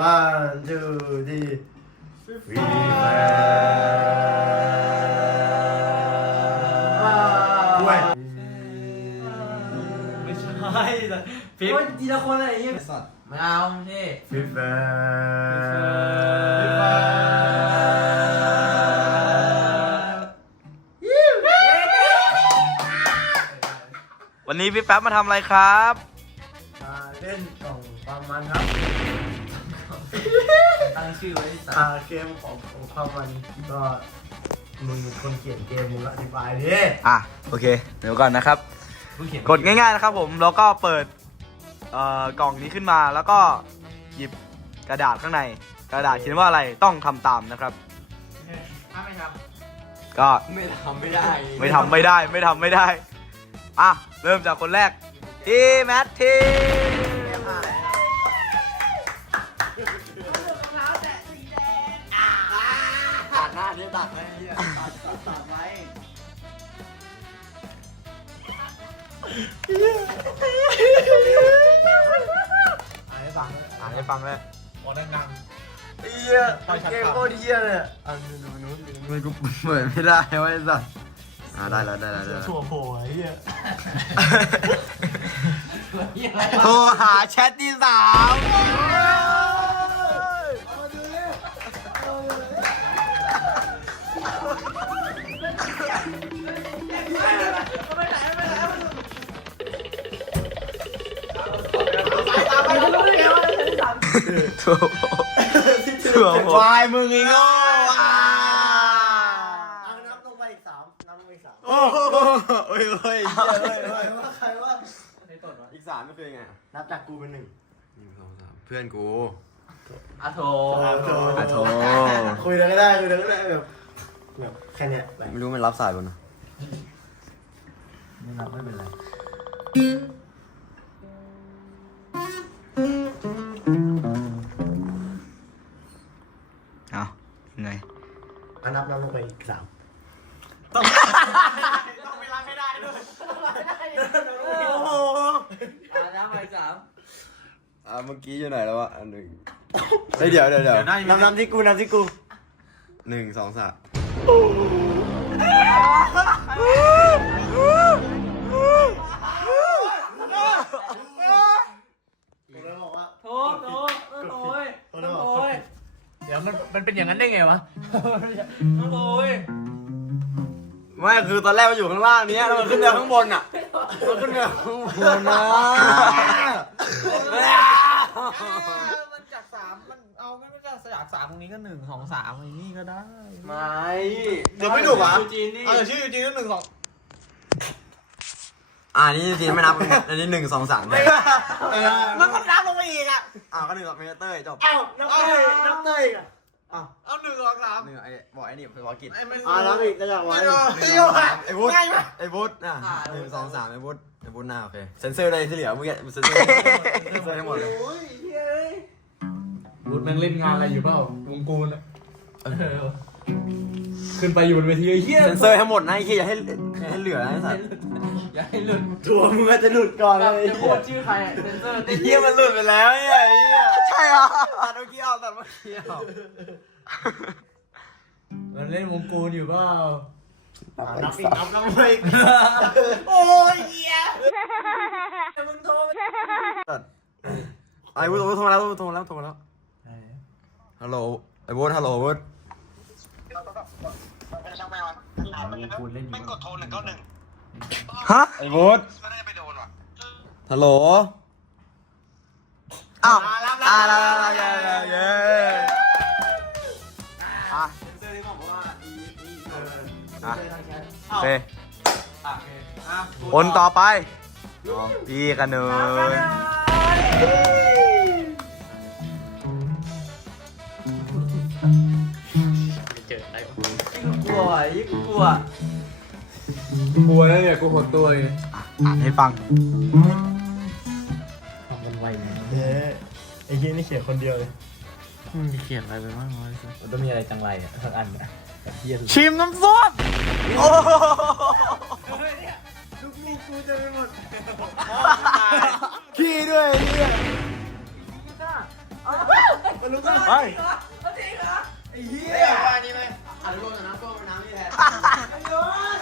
one two three ฟรีไฟด้วยไม่ใช่แต่ฟิปโอ้ยทีละคนอะไรอย่างเงี้ยสัตว์ไม่เอาพี่ฟรีไฟวันนี้พี่แป๊บมาทำอะไรครับมาเล่นกล่องความมันครับ ตั้งชื่อไว้ที่สาอ่าเกมของของความมันก็มึงเป็นคนเขียนเกมมึงก็อธิบายดิอะโอเค เดี๋ยวก่อนนะครับ ผู้เขียนกดง่ายๆนะครับผม แล้วก็เปิดเอ่อกล่องนี้ขึ้นมาแล้วก็หยิบกระดาษข้างใน กระดาษเขียนว่าอะไรต้องทำตามนะครับ ถ้าไม่ทก็ไม่ทำไม่ได้ไม่ทำไม่ได้ไม่ทำไม่ได้ อะ เริ่มจากคนแรกทีแมทที อ่านให้ฟังอ่านให้ฟังเลยเฮียเกมโคตรเฮียเลยอะอ่านดูนู้นดูนู้นไม่กูเปิดไม่ได้ไว้สัตว์อ่าได้แล้วได้แล้วได้แล้วถั่วโผล่ไอ้เฮียโทรหาแชทที่สาม ถั่วถั่วควายมึงไอ้โง่อะเอานับลงไปอีกสามนับลงไปอีกสามโอ้โหเฮ้ยเฮ้ยใครว่าใครว่าอีกสามไม่คือยังไงนับจากกูเป็นหนึ่งหนึ่งสองสามเพื่อนกูอาโถอะโถคุยอะไรก็ได้คุยอะไรก็ได้แบบแบบแค่เนี้ยแบบไม่รู้มันรับสายป่ะนะไม่นับไม่เป็นไร อันนับนับลงไปอีกสามโอ้โหอ่าน้ำไปสามอ่าเมื่อกี้อยู่ไหนแล้ววะอันหนึ่งเฮ้ยเดี๋ยวเดี๋ยวเดี๋ยวนับนับที่กูนับที่กูหนึ่งสองสามกูเลยบอกว่าโถโถโถโถยโถโถโถยเดี๋ยวมันมันเป็นอย่างนั้นได้ไงวะ โถยไม่คือตอนแรกมันอยู่ข้างล่างเนี้ยแล้วมันขึ้นไปข้างบนอะมันขึ้นไปข้างบนนะมันจากสามมันเอาไม่ไม่จากจากสามตรงนี้ก็หนึ่งสองสามอย่างนี้ก็ได้ไม่เดี๋ยวไม่ถูกเหรอจีนดิเออชื่อจริงก็หนึ่งสองอ่านี่จีนไม่นับอันนี้หนึ่งสองสามเลยมันก็นับลงไปอีกอะอ่าก็หนึ่งสองเมเตอร์จบเอ้านับเต้ยนับเต้ยอะ อ้าวเอาหนึ่งสองสามหนึ่งไอ้บอกไอ้นี่ภาษาอังกฤษอ่านับอีกก็จะไว้หนึ่งสองสามไอ้วุฒิไอ้วุฒิอะหนึ่งสองสามไอ้วุฒิไอ้วุฒิหน้าโอเคเซนเซอร์ได้ที่เหลือเมื่อกี้เซนเซอร์เซนเซอร์ให้หมดเลยโอ้ยเฮ้ยรุดแม่งเล่นงานอะไรอยู่เปล่าลุงกูนอะขึ้นไปอยู่บนเวทีไอ้เหี้ยเซนเซอร์ให้หมดนะไอ้ที่อย่าให้อย่าให้เหลือนะไอ้สัตว์อย่าให้หลุดถั่วมึงอาจจะหลุดก่อนเลยจะพูดชื่อใครเซนเซอร์ไอ้เหี้ยมันหลุดไปแล้วไอ้เหี้ย ตัดเมื่อกี้เอาตัดเมื่อกี้เอามันเล่นวงกูนอยู่เปล่าอ่านับอีกนับนับไปอีกโอ้ยเหี้ยมึงโทรไอ้วุฒิโทรมาแล้วโทรมาแล้วโทรมาแล้วฮัลโหลไอ้วุฒิฮัลโหลวุฒิฮะไอ้วุฒิฮัลโหล อ้าวอ่าแล้วแล้วเย้เย้ อะอะโอเคคนต่อไปพี่กันเนินกลัวยิ่งกลัวกลัวแล้วเนี่ยกูหดตัวไงอ่านให้ฟังเย้ไอ้เฮียนี่เขียนคนเดียวเลยมันต้องมีอะไรจังไรอะสักอันอะแบบเหี้ยสุดชิมน้ำซุปโอ้โหขี้ด้วยไอ้เฮียมันลุกขึ้นไปไอ้เหี้ยเฮ้ยว่านี่ไหมอะทุกคนน้ำส้มน้ำนี่แทนไอ้โดน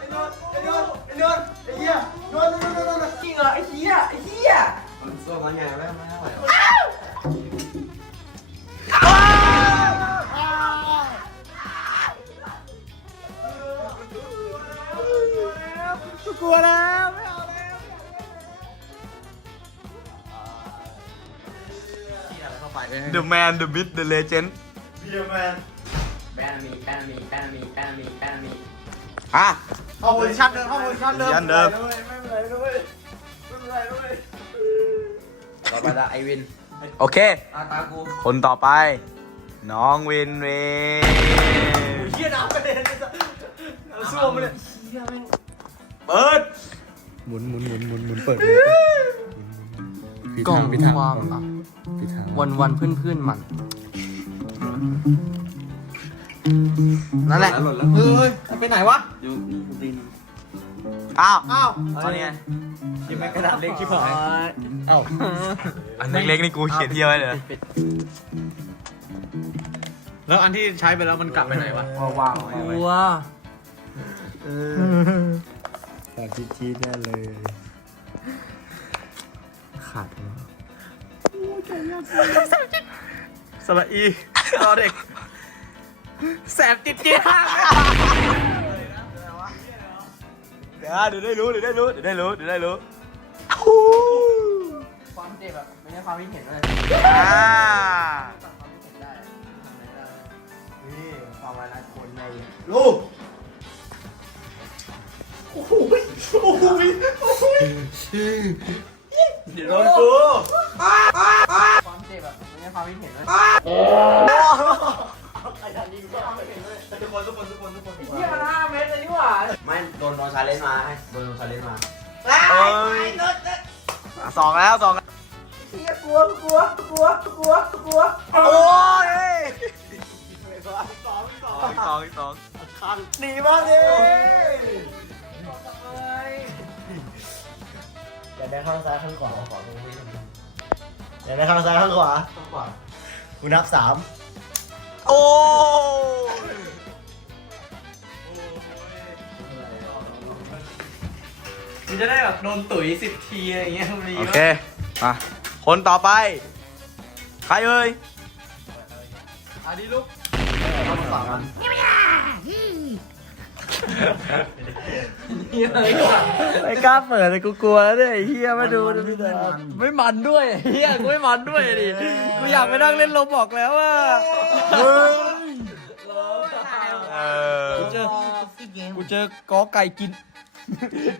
ไอ้โดนไอ้โดนไอ้โดนไอ้เหี้ยโดนโดนโดนโดนจริงเหรอไอ้เหี้ยไอ้เหี้ยมันส้มมันไงไม่ไม่เลัวแล้วไม่เอาแล้ว The man the myth the legend เบียร์แมนแบนมีแบนมีแบนมีแบนมีแบนมีอะ เข้าโพซิชั่นเดิมเข้าโพซิชั่นเดิมโพซิชั่นเดิม ไม่เป็นไรด้วยไม่เป็นไรด้วยต่อไปละไอวินโอเค ตาตากูคนต่อไป น้องวินเวนเหี้ยน้ำกระเด็นเลยจ้ะเอาซ่วมไปเลยเหี้ยแม่ง เปิด หมุนหมุนหมุนหมุนหมุนเปิดกล่องพิธาความก่อนพิธาวันวันเพื่อนเพื่อนมัน นั่นแหละหล่นแล้วเฮ้ยไปไหนวะ อยู่ดินอ้าวอ้าวตอนนี้ไงยังไม่กระดาษเล็กชิบหายเอ้าอันเล็กๆนี่กูเขียนเที่ยวไว้เลยนะแล้วอันที่ใช้ไปแล้วมันกลับไปไหนวะว่างๆไว้กไว้ลัว สาธิตชีแน่เลย ขาดสระอีรอเด็ก แสบจิตจิตเดี๋ยวเดี๋ยวได้รู้เดี๋ยวได้รู้เดี๋ยวได้รู้เดี๋ยวได้รู้ความเจ็บอะไม่ใช่ความคิดเห็นเลยอ่าความคิดเห็นได้ทำอะไรได้นี่ความรักคนในลูก โหโอ้โหโอ้โหเดี๋ยวโดนกูความเจ็บอะไม่ใช่ความคิดเห็นเลยทุกคนทุกคนทุกคนทุกคนเฮียมันห้าเมตรเลยนี่หว่าไม่โดนโดนชาเลนจ์มาให้โดนโดนชาเลนจ์มาเอ้ยสองแล้วสองแล้วเฮียกลัวกลัวกลัวกลัวกลัวโอ้ยสองสองสองสองหนีมาดิ อยากได้ข้างซ้ายข้างขวาขอตรงนี้อยากได้ข้างซ้ายข้างขวาข้างขวากูนับสามโอ้ยมันจะได้แบบโดนตุ๋ยสิบทีอะไรอย่างเงี้ยมันดีโอเค มา คนต่อไป ใครเอ่ยอันนี้ลูก ไม่กล้าเปิดเลยกูกลัวเลยเฮียมาดูดูพี่เดินไม่มันด้วยเฮียกูไม่มันด้วยดิกูอยากไปนั่งเล่นโลบอกแล้วอะเออกูเจอกูเจอกอไก่กิน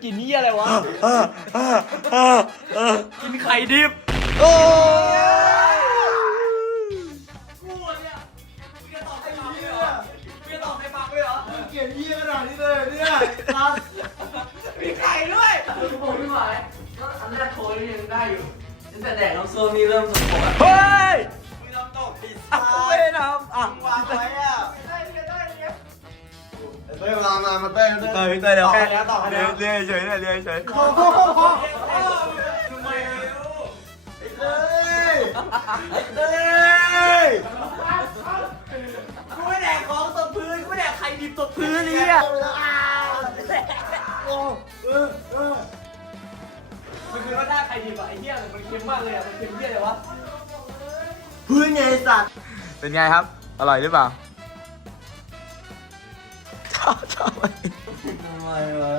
กินนี่อะไรวะ กินไข่ดิบโอ้ย แต่แดกน้ำส้มนี่เริ่มสกปรกอะเฮ้ยอะกูไม่ได้ทำอะวางไว้อะได้ได้ได้ได้เต้ยมามามาเต้ยเตยเตยเดี๋ยวแค่ต่อไปแล้วเรียนเฉยๆเรียนเฉยโอ้โหทำไมเต้ยเต้ย เป็นไงครับ อร่อยหรือเปล่าชอบชอบทำไมวะ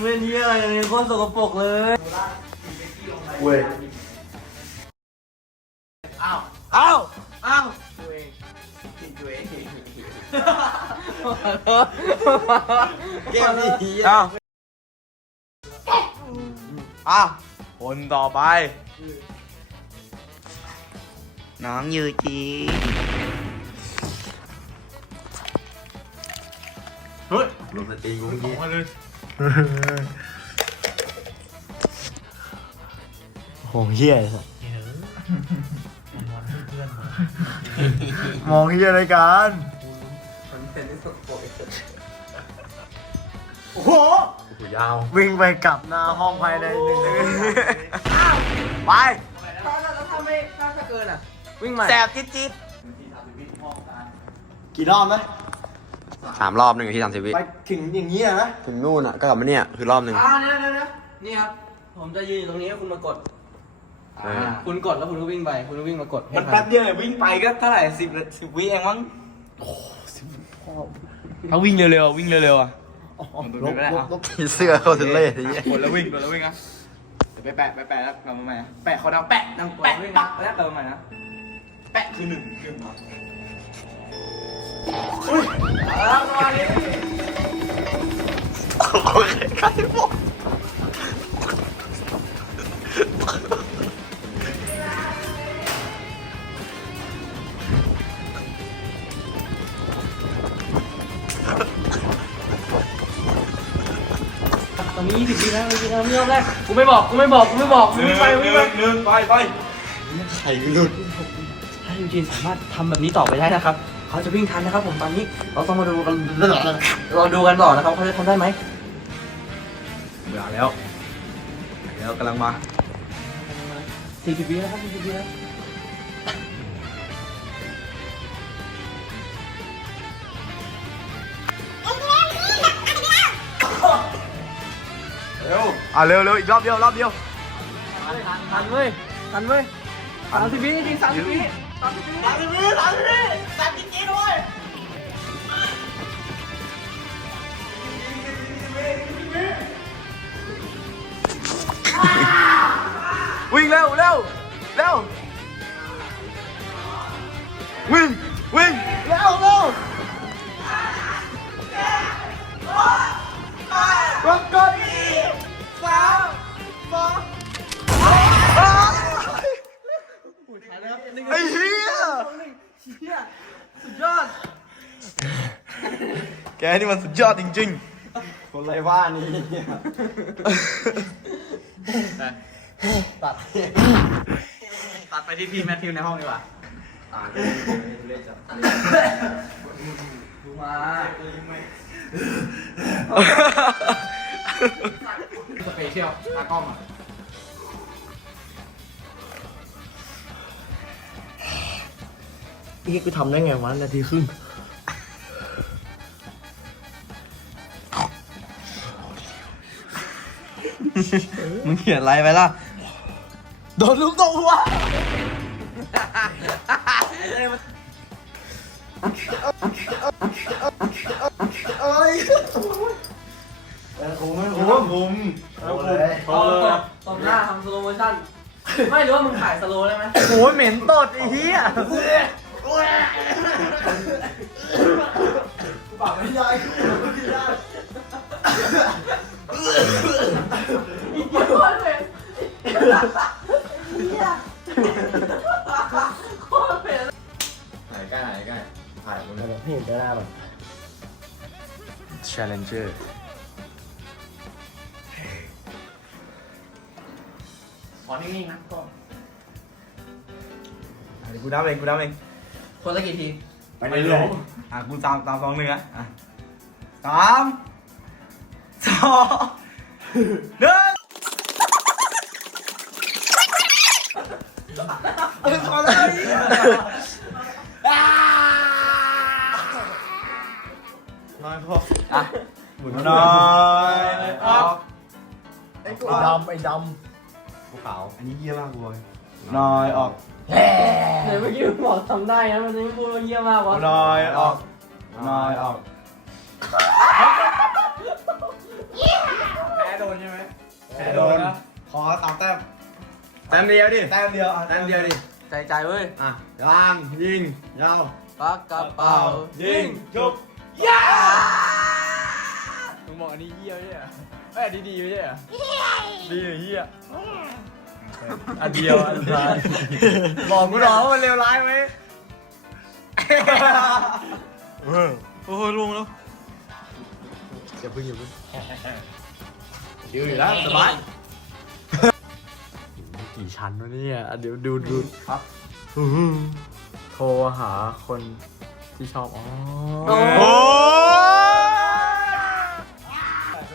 ไม่เฮียอะไรเลยโคตรสกปรกเลยเว้ยอ้าวอ้าวอ้าวเองกินตัวเกมนี้อ้าอ้าวคนต่อไป น้องยูจีลงสตรีกูเมื่อกี้โหเฮียสัตว์มองเฮียอะไรกันมันเป็นที่สกปรกโอ้โหกูยาววิ่งไปกลับหน้าห้องภายในหนึ่งนาทีไป ถ้าเราท วิ่งใหม่แสบจิ๊ดจิ๊ดกี่รอบไหมสามรอบหนึ่งที่สามสิบวิไปถึงอย่างนี้อะนะถึงนู่นอะก็กลับมาเนี่ยคือรอบหนึ่ง อ่าเนี่ยเนี่ยเนี่ยนี่ครับ ผมจะยืนอยู่ตรงนี้คุณมากดเออคุณกดแล้วคุณก็วิ่งไป คุณก็วิ่งมากดให้มันทัแป๊บเดียวเนี่ยวิ่งไปก็เท่าไหร่สิบสิบวิเองมั้งถ้าวิ่งเร็วๆวิ่งเร็วๆอะ ลบลบลบเสื้อโคตรเล่ทีเนี้ยคนละวิ่งคนละวิ่งอะเดี๋ยวไปแปะไปแปะแล้วกลับมาใหม่นะแปะเขาดาวแปะดังกดแปะวิ่งปันะกแล้วกลับมาใหม่นะ แปะคือหนึ่งหนึ่งเหรอแล้วประมาณนี้โอเคใครบอกตอนนี้ยี่สิบวิแล้วยี่สิบแล้วไม่ยอมแรกกูไม่บอกกูไม่บอกกูไม่บอกกูวิ่งไปวิ่งไปหนึ่งไปไปไข่หลุดถ้ายู จีนสามารถทำแบบนี้ต่อไปได้นะครับ เขาจะวิ่งทันนะครับผมตอนนี้เราต้องมาดูกันเราดูกันต่อนะครับเขาจะทำได้ไหมเบื่อแล้วแล้วกำลังมาสี่สิบวิแล้วครับสี่สิบวิแล้วเร็วอะเร็วเร็วอีกรอบเดียวรอบเดียว ทันเว้ยทันเว้ยสามสิบวิจริงสามสิบวิ สามสิบวิสามสิบวิสามสิบวิสามสิบวิด้วยวิ่งเร็วเร็วเร็ววิ่งวิ่ง แกนี่มันสุดยอดจริงคนไรว่านี่ตัดไปที่พี่แมทธิวในห้องดีกว่าดูมาๆสเปเชียลตากล้องอะนี่กูทำได้ไงวะนาทีครึ่ง มึงเขียนอะไรไปล่ะ โดนลูกตกหัวผมผมผมตบตบหน้าทำสโลโมชั่น ไม่หรือว่ามึงถ่ายสโลได้ไหมโอ้ยเหม็นตดไอ้เหี้ยปากไม่ได้ โคตรเป็นถ่ายใกล้ถ่ายใกล้ถ่ายมึงเห็นได้แบบ Challenger ขอนิ่งๆนะก็เดี๋ยวกูนับเองกูนับเองคนละกี่ที ไปเรื่อยอะกูตามตามสองหนึ่งอะอะสามสองหนึ่ง เออพอแล้วไอ้เหี้ยอ่าน้อยพออะหมุนน่อยออกไอ้ดำไอ้ดภูขาวอันนี้เยี่ยมมากบอยน่อยออกไหนเมื่อกี้บอกทำได้นะมันไม่พูดว่าเยี่ยมมากวะน่อยออกน่อยออกแพ้โดนใช่ไหมแพ้โดนขอสามแต้ม แต้มเดียวดิแต้มเดียวอะแต้มเดียวดิใจใจเว้ยอะยางยิงยาวปากกระเป๋ายิงจุกมึงบอกอันนี้เยี่ยไม่ใช่เหรอเอ้ยอันนี้ดีไม่ใช่เหรอดีหรือเยี่ยอันเดียวอันท้ายบอกกูหรอว่ามันเลวร้ายไหมโอ้ยลงแล้วอย่าพึ่งอย่าพึ่งดิวอยู่แล้วสบาย กี่ชั้นวะเนี่ยอะเดี๋ยวดูดูครับโทรหาคนที่ชอบอ๋อโอ้โอ้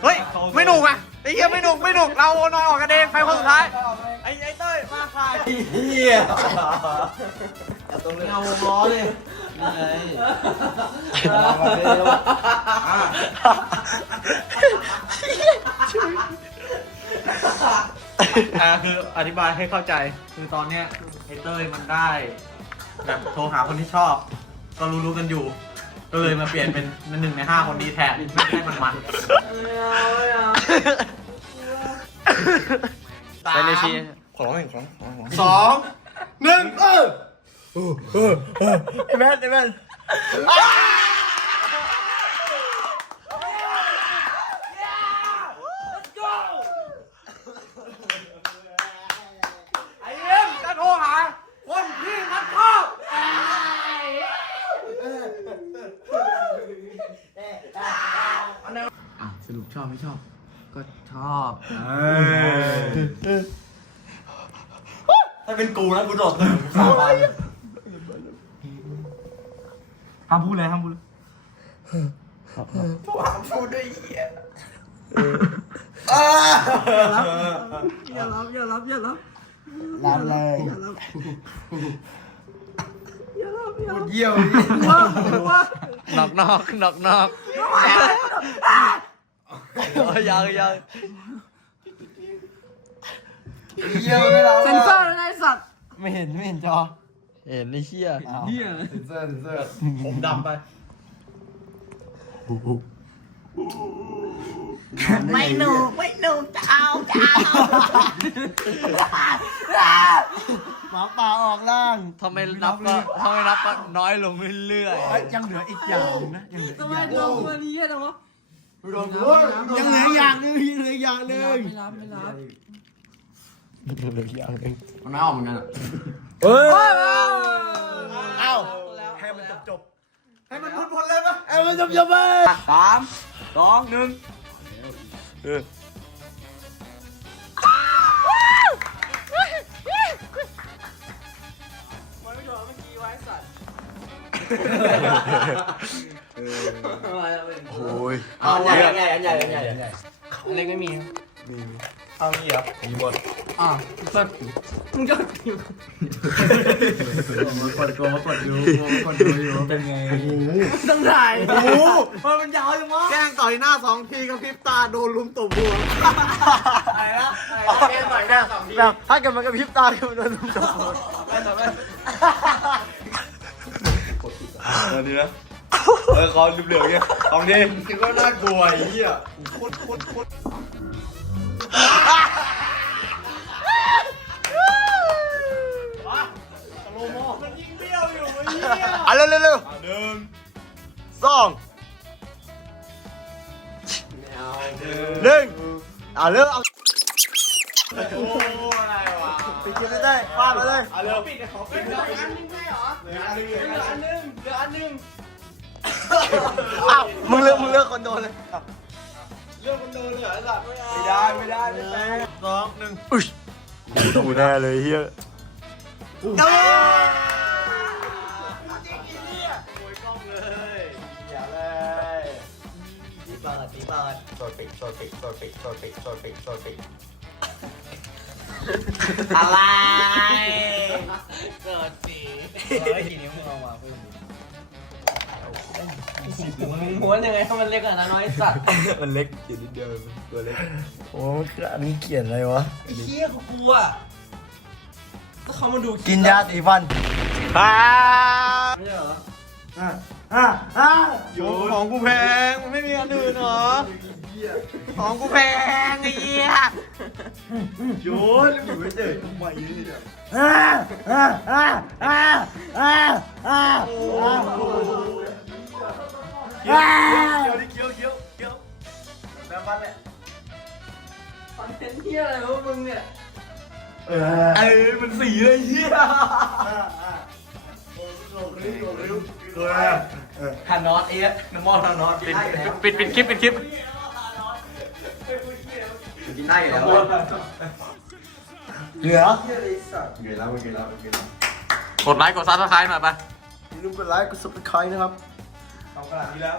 เฮ้ย ไม่หนุกอะไอ้เหี้ยไม่หนุกไม่หนุกเรานอนออกกันเองไปคนสุดท้าย ไอ้ไอ้เต้ยมาถ่ายเฮียเงาวงล้อเลยนี่ไงอ่า คืออธิบายให้เข้าใจ คือตอนเนี้ยไอเต้ยมันได้ แบบโทรหาคนที่ชอบ ก็รู้ๆกันอยู่ ก็เลยมาเปลี่ยนเป็นหนึ่งในห้าคนนี้แทนไม่ให้มันมันไปในทีขอร้องหนึ่งขอร้องขอร้องสองหนึ่งเออไอ้แมนไอ้แมน ไอเอ็มจะโทรหา คนที่มันชอบ สรุปช อบไม่ชอบ ก็ชอบถ้าเป็นกูนะกูโดดตึกสาบานห้ามพูดเลยห้ามพูดเลยอย่ารับอย่ารับอย่ารับรับเลยอย่ารับเยี่ยวนอกนอกนอกนอก ยังยังเยี่ยวไม่รับเซนเซอร์ไงสัตว์ไม่เห็นไม่เห็นจอเห็นไอ้เชี่ยเฮียเซนเซอร์เซนเซอร์ผมดำไปไม่หนูไม่หนูจะเอาจะเอาหมาป่าออกล่างถ้าไม่นับก็ถ้าไม่นับก็น้อยลงเรื่อยเฮ้ยยังเหลืออีกอย่างหนึ่งนะยังเหลืออีทำกไมอย่างเราตัวนี้เยอะ จังวะยังเหลืออย่างหนึงยังเหลืออย่างหนึงไม่รับไม่รับมันไม่ออกเหมือนกันอะเฮ้ยเอ้าให้มันจบจบให้มันพ้นพ้นเลยปะเอ้ยจบจบไปสามสองหนึ่งเออ โอ้ยเอาอันใหญ่อันใหญ่อันใหญ่อันใหญ่อันใหญ่เล็กไม่มีเอางี้เหรอมีหมดอะก็มึงก็กดตัวมากดดูกดดูอยู่เป็นไงต้องถ่ายโอ้โหมันยาวจังวะแกล้งต่อยหน้าสองทีกับพริบตาโดนลุมตบหัวอะไรนะอะไรนะต่อยหน้าสองทีแบบถ้าเกิดมันกระพริบตาคือมันโดนลุมตบหัวแม่ต่อยแม่ เออดีนะเออคอเหลืองๆเนี่ยของดีคิดว่าน่ากลัวไอ้เหี้ยอะเร็วเร็วเร็วหนึ่งสองหนึ่งอะเร็วเอาโอ้อะไรวะไปกินได้ฟาดมาเลยเอาเร็วปิดเขาปิดเหลืออันนึงใช่เหรอเหลืออันหนึงเหลือเหลืออันนึงเหลืออันนึง อ้าวมึงเลือกมึงเลือกคนโดนเลยเรื่องมันโดนเหลือสัตว์ไม่ไม่ได้ไม่ได้ไม่ได้สองหนึ่งอุ้ยดูแน่เลยเฮียอย่าเลยตีเปิดตีเปิดโซดปิดโซดปิดโซดปิดโซดปิดโซดปิดโซดปิดอะไรเกิดสีร้อยกี่นิ้วมึงเอามาเพิ่ม มึงม้วนยังไงถ้ามันเล็กขนาดนั้นน้อยสัตว์มันเล็กอยู่นิดเดียวตัวเล็กโอ้คืออันนี้เขียนอะไรวะ ไอ้เหี้ยเขากลัวถ้าเขามาดูคลิปกินยาสีฟันอ่าไม่ใช่เหรออ่าอ่าของกูแพงมันไม่มีอันอื่นเหรอ ของกูแพงไอ้เหี้ยโยนอยู่ไม่เจอทำไมเนี่ยอ่าอ่าอ่าอ่าอ่าอ่าเคี้ยวดิเคี้ยวเคี้ยวเคี้ยวแบบมันเนี่ยคอนเทนต์เหี้ยอะไรวะมึงเนี่ยเออเอ้ยมันสีเลยเฮียทานอสเอ๊ะน้ำมอลทานอสปิดปิดปิดคลิปปิดคลิปกินได้อยู่แล้วเหลือเกินแล้วเกินแล้วเกินแล้วกดไลค์กดซับสไครต์หน่อยไปอย่าลืมกดไลค์กด subscribe นะครับ เอาขนาดนี้แล้ว